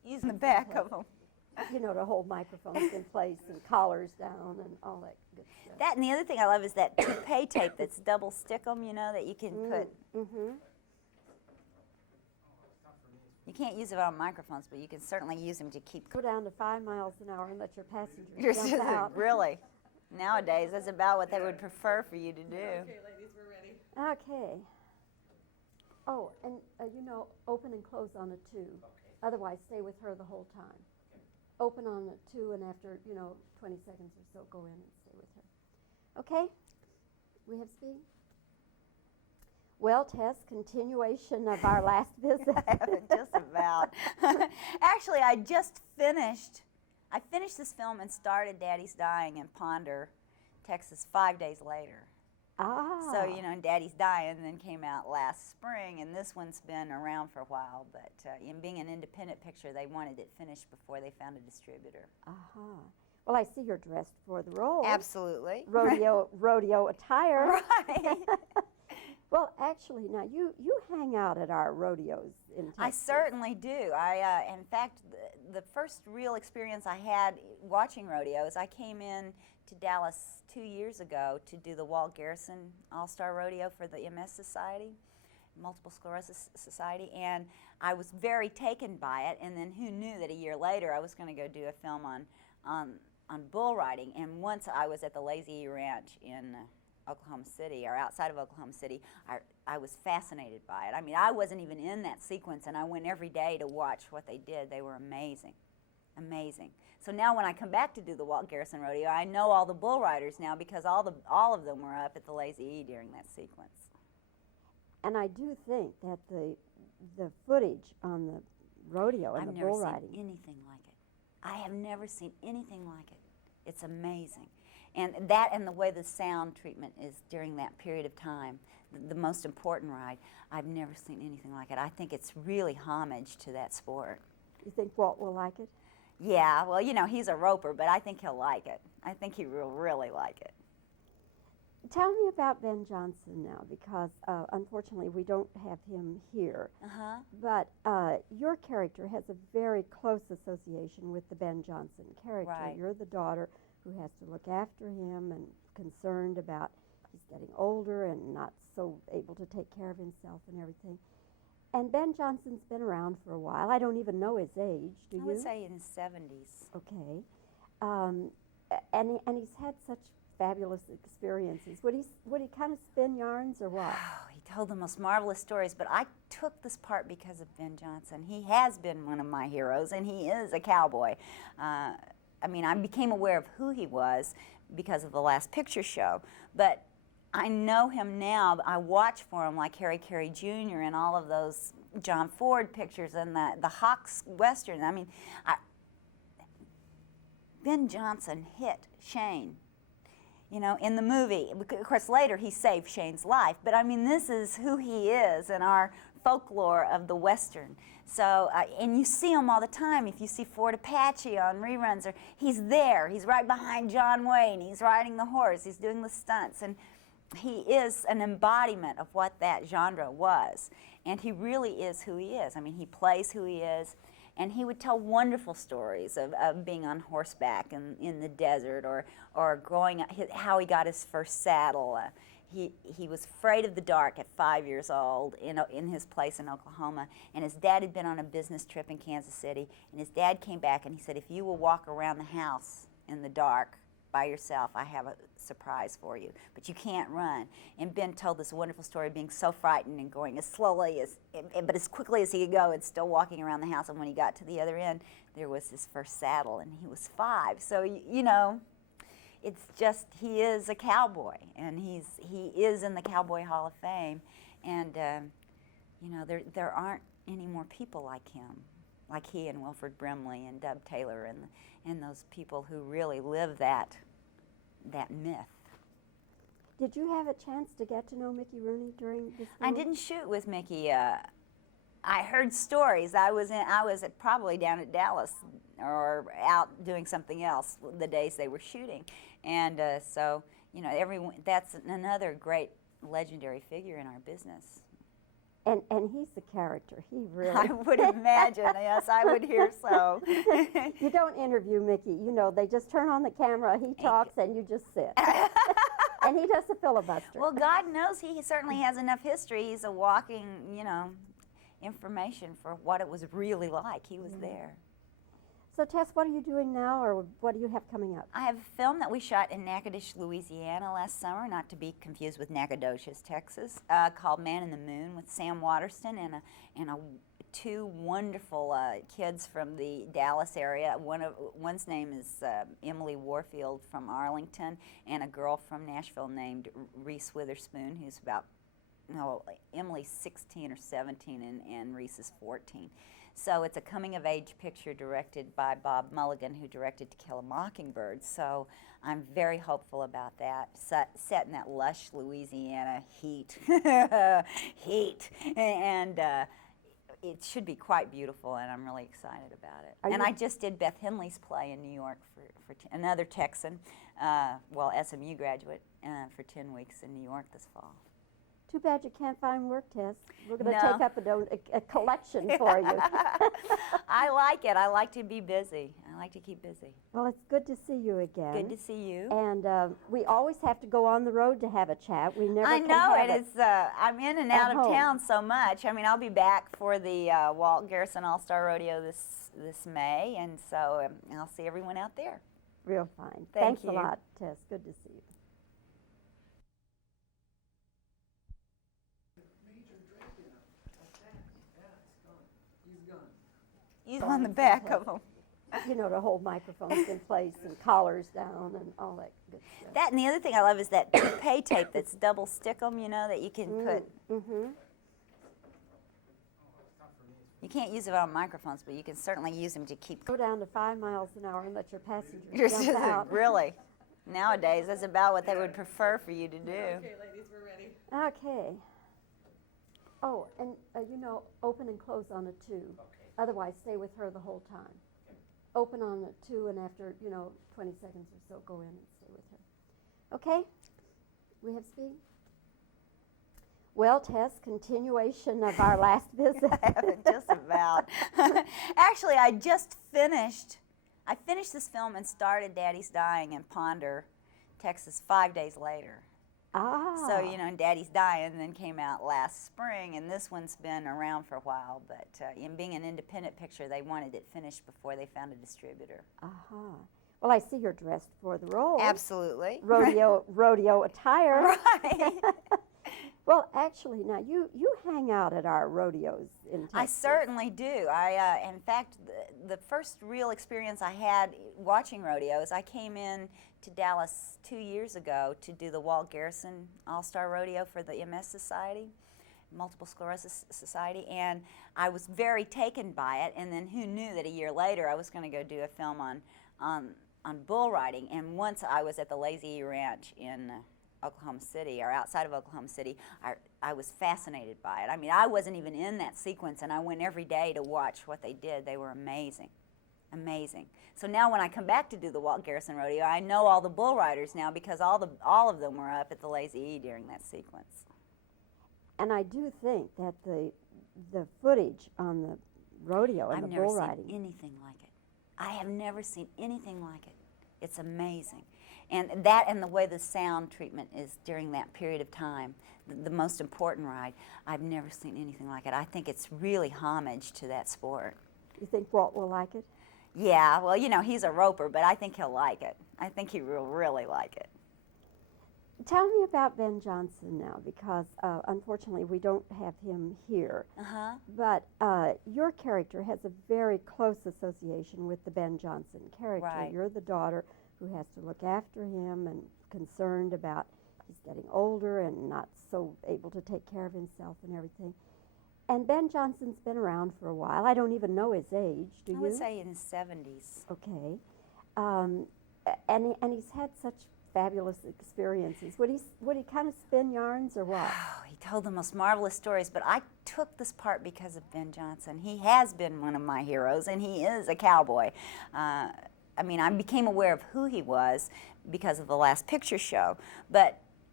using the back of them. You know, to hold microphones in place and collars down and all that good stuff. That and the other thing I love is that toupee tape that's double stick 'em, you know, that you can put. Mm-hmm. You can't use it on microphones, but you can certainly use them to keep. Go down to 5 miles an hour and let your passengers jump out. Really? Nowadays, that's about what they would prefer for you to do. Okay, ladies, we're ready. Okay. Oh, and you know, open and close on a 2. Okay. Otherwise, stay with her the whole time. Open on a 2, and after, 20 seconds or so, go in and stay with her. Okay? We have speed? Well, Tess, continuation of our last visit. Just about. Actually, I finished this film and started Daddy's Dying in Ponder, Texas, 5 days later. Ah. So, Daddy's Dying then came out last spring, and this one's been around for a while, but in being an independent picture, they wanted it finished before they found a distributor. Uh-huh. Well, I see you're dressed for the role. Absolutely. Rodeo attire. Right. Well, actually, now you hang out at our rodeos in Texas. I certainly do. In fact, the first real experience I had watching rodeos, I came in to Dallas 2 years ago to do the Walt Garrison All-Star Rodeo for the MS Society, Multiple Sclerosis Society, and I was very taken by it. And then who knew that a year later I was going to go do a film on bull riding? And once I was at the Lazy E Ranch in Oklahoma City, or outside of Oklahoma City, I was fascinated by it. I mean, I wasn't even in that sequence, and I went every day to watch what they did. They were amazing, amazing. So now when I come back to do the Walt Garrison Rodeo, I know all the bull riders now because all of them were up at the Lazy E during that sequence. And I do think that the footage on the rodeo and the bull riding. I've never seen anything like it. I have never seen anything like it. It's amazing. And that and the way the sound treatment is during that period of time, the most important ride, I've never seen anything like it. I think it's really homage to that sport. You think Walt will like it? Yeah, well, he's a roper, but I think he'll like it. I think he will really like it. Tell me about Ben Johnson now, because unfortunately we don't have him here. Uh-huh. But your character has a very close association with the Ben Johnson character. Right. You're the daughter who has to look after him and concerned about he's getting older and not so able to take care of himself and everything. And Ben Johnson's been around for a while. I don't even know his age, do you? I would say in his 70s. Okay. And he's had such fabulous experiences. Would he kind of spin yarns or what? Oh, he told the most marvelous stories, but I took this part because of Ben Johnson. He has been one of my heroes, and he is a cowboy. I became aware of who he was because of the Last Picture Show, but I know him now. I watch for him like Harry Carey Jr. and all of those John Ford pictures and the Hawks Western. Ben Johnson hit Shane, in the movie. Of course, later he saved Shane's life, but this is who he is in our folklore of the Western. So, and you see him all the time. If you see Fort Apache on reruns, he's there. He's right behind John Wayne. He's riding the horse. He's doing the stunts. And he is an embodiment of what that genre was. And he really is who he is. He plays who he is. And he would tell wonderful stories of being on horseback in the desert, or growing up, how he got his first saddle. He was afraid of the dark at 5 years old in his place in Oklahoma, and his dad had been on a business trip in Kansas City, and his dad came back and he said, if you will walk around the house in the dark by yourself, I have a surprise for you, but you can't run. And Ben told this wonderful story of being so frightened and going as slowly but as quickly as he could go, and still walking around the house. And when he got to the other end, there was his first saddle, and he was 5. So it's just, he is a cowboy, and he is in the Cowboy Hall of Fame, and there aren't any more people like him, like he and Wilford Brimley and Dub Taylor and those people who really live that myth. Did you have a chance to get to know Mickey Rooney during this film? I didn't shoot with Mickey. I heard stories. I was probably down at Dallas or out doing something else the days they were shooting, and so everyone. That's another great legendary figure in our business. And he's the character. He really. I would imagine, yes, I would hear so. You don't interview Mickey. You know, they just turn on the camera, he talks, and you just sit. And he does the filibuster. Well, God knows he certainly has enough history. He's a walking, information for what it was really like. He was there. So, Tess, what are you doing now, or what do you have coming up? I have a film that we shot in Natchitoches, Louisiana last summer, not to be confused with Nacogdoches, Texas, called Man in the Moon with Sam Waterston and two wonderful kids from the Dallas area. One's name is Emily Warfield from Arlington, and a girl from Nashville named Reese Witherspoon, who's about, Emily's 16 or 17 and Reese is 14. So it's a coming-of-age picture directed by Bob Mulligan, who directed To Kill a Mockingbird. So I'm very hopeful about that. Set in that lush Louisiana heat, and it should be quite beautiful, and I'm really excited about it. And I just did Beth Henley's play in New York for another Texan, SMU graduate, for 10 weeks in New York this fall. Too bad you can't find work, Tess. We're going to take up a collection for you. I like it. I like to be busy. I like to keep busy. Well, it's good to see you again. Good to see you. And we always have to go on the road to have a chat. We never I can know have it is. I'm in and out of town so much. I mean, I'll be back for the Walt Garrison All-Star Rodeo this May, and so I'll see everyone out there. Real fine. Thanks a lot, Tess. Good to see you. He's on the back of them. You know, to hold microphones in place and collars down and all that good stuff. That and the other thing I love is that toupee tape that's double stick-em, that you can put. You can't use it on microphones, but you can certainly use them to keep. Go down to 5 miles an hour and let your passengers jump out. Really? Nowadays, that's about what they would prefer for you to do. Okay, ladies, we're ready. Okay. Oh, and open and close on a 2. Otherwise, stay with her the whole time. Open on a 2, and after 20 seconds or so, go in and stay with her. Okay? We have speed. Well, Tess, continuation of our last visit. Just about. Actually, I finished this film and started Daddy's Dying in Ponder, Texas, 5 days later. Ah. So, and Daddy's Dying then came out last spring, and this one's been around for a while, but in being an independent picture, they wanted it finished before they found a distributor. Uh-huh. Well, I see you're dressed for the role. Absolutely. Rodeo attire. Right. Well, actually, now you hang out at our rodeos in Texas. I certainly do. In fact, the first real experience I had watching rodeos, I came in to Dallas 2 years ago to do the Walt Garrison All-Star Rodeo for the MS Society, Multiple Sclerosis Society, and I was very taken by it. And then who knew that a year later I was going to go do a film on bull riding? And once I was at the Lazy E Ranch in Oklahoma City, or outside of Oklahoma City, I was fascinated by it. I mean, I wasn't even in that sequence, and I went every day to watch what they did. They were amazing. Amazing. So now when I come back to do the Walt Garrison Rodeo, I know all the bull riders now because all of them were up at the Lazy E during that sequence. And I do think that the footage on the rodeo and the bull riding. I've never seen anything like it. I have never seen anything like it. It's amazing. And that and the way the sound treatment is during that period of time, the most important ride, I've never seen anything like it. I think it's really homage to that sport. You think Walt will like it? Yeah, well, he's a roper, but I think he'll like it. I think he will really like it. Tell me about Ben Johnson now, because unfortunately we don't have him here. Uh-huh. But your character has a very close association with the Ben Johnson character. Right. You're the daughter who has to look after him and concerned about he's getting older and not so able to take care of himself and everything. And Ben Johnson's been around for a while. I don't even know his age, do you? I would say in his 70s. Okay. And he's had such fabulous experiences. Would he kind of spin yarns or what? Oh, he told the most marvelous stories, but I took this part because of Ben Johnson. He has been one of my heroes, and he is a cowboy. I became aware of who he was because of the Last Picture Show, but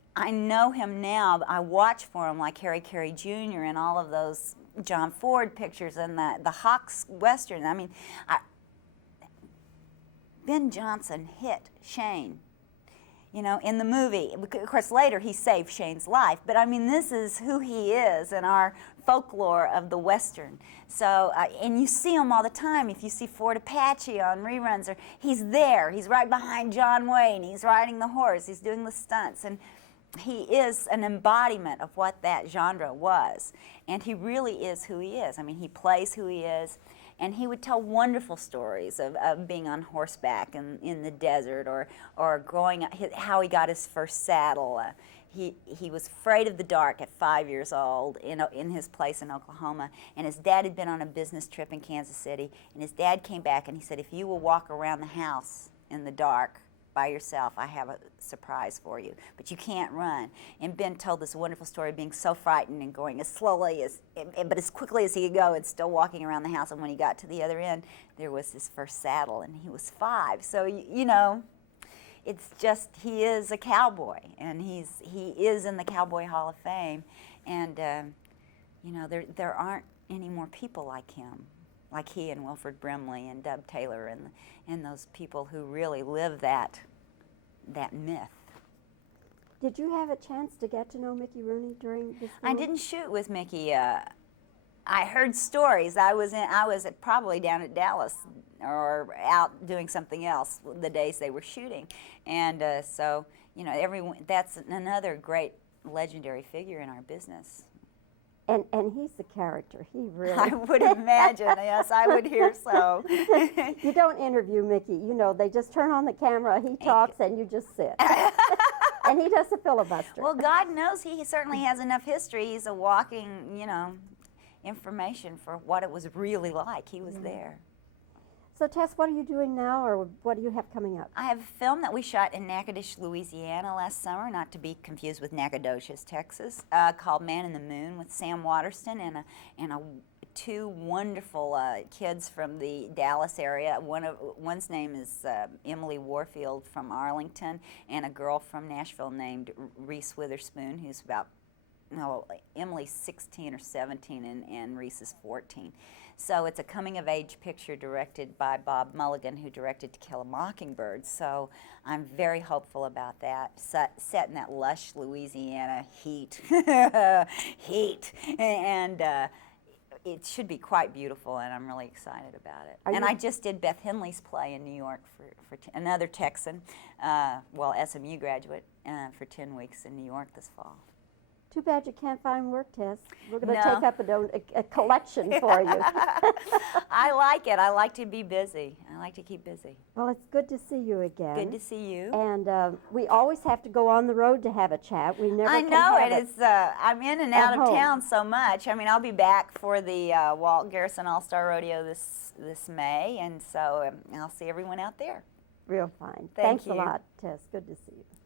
I know him now. I watch for him like Harry Carey Jr. and all of those John Ford pictures and the Hawks Western. I mean, Ben Johnson hit Shane, you know, in the movie. Of course, later he saved Shane's life, but I mean, this is who he is in our folklore of the Western. So, and you see him all the time. If you see Fort Apache on reruns, or he's there. He's right behind John Wayne. He's riding the horse. He's doing the stunts, and he is an embodiment of what that genre was. And he really is who he is. I mean, he plays who he is. And he would tell wonderful stories of being on horseback in the desert, or growing up, how he got his first saddle. He was afraid of the dark at 5 years old in his place in Oklahoma. And his dad had been on a business trip in Kansas City. And his dad came back and he said, if you will walk around the house in the dark by yourself, I have a surprise for you, but you can't run. And Ben told this wonderful story of being so frightened and going as slowly but as quickly as he could go, and still walking around the house. And when he got to the other end, there was his first saddle, and he was 5. So, you know, it's just, he is a cowboy, and he is in the Cowboy Hall of Fame. And, you know, there aren't any more people like him, like he and Wilford Brimley and Dub Taylor and those people who really live that myth. Did you have a chance to get to know Mickey Rooney during this film? I didn't shoot with Mickey. I heard stories. I was probably down at Dallas or out doing something else the days they were shooting, and so you know, that's another great legendary figure in our business. And he's the character. He really. I would imagine. Yes, I would hear so. You don't interview Mickey. You know, they just turn on the camera, he talks, and you just sit. And he does a filibuster. Well, God knows he certainly has enough history. He's a walking, you know, information for what it was really like. He was there. So, Tess, what are you doing now, or what do you have coming up? I have a film that we shot in Natchitoches, Louisiana last summer, not to be confused with Nacogdoches, Texas, called Man in the Moon, with Sam Waterston and 2 wonderful kids from the Dallas area. One's name is Emily Warfield from Arlington, and a girl from Nashville named Reese Witherspoon, who's about, no, Emily's 16 or 17 and Reese is 14. So it's a coming-of-age picture directed by Bob Mulligan, who directed To Kill a Mockingbird. So I'm very hopeful about that. Set in that lush Louisiana heat, and it should be quite beautiful, and I'm really excited about it. And I just did Beth Henley's play in New York for another Texan, SMU graduate, for 10 weeks in New York this fall. Too bad you can't find work, Tess. We're going to take up a collection for you. I like it. I like to be busy. I like to keep busy. Well, it's good to see you again. Good to see you. And we always have to go on the road to have a chat. We never. I can know have it is. I'm in and out of home. town so much. I mean, I'll be back for the Walt Garrison All-Star Rodeo this May, and so I'll see everyone out there. Real fine. Thank Thanks you. a lot, Tess. Good to see you.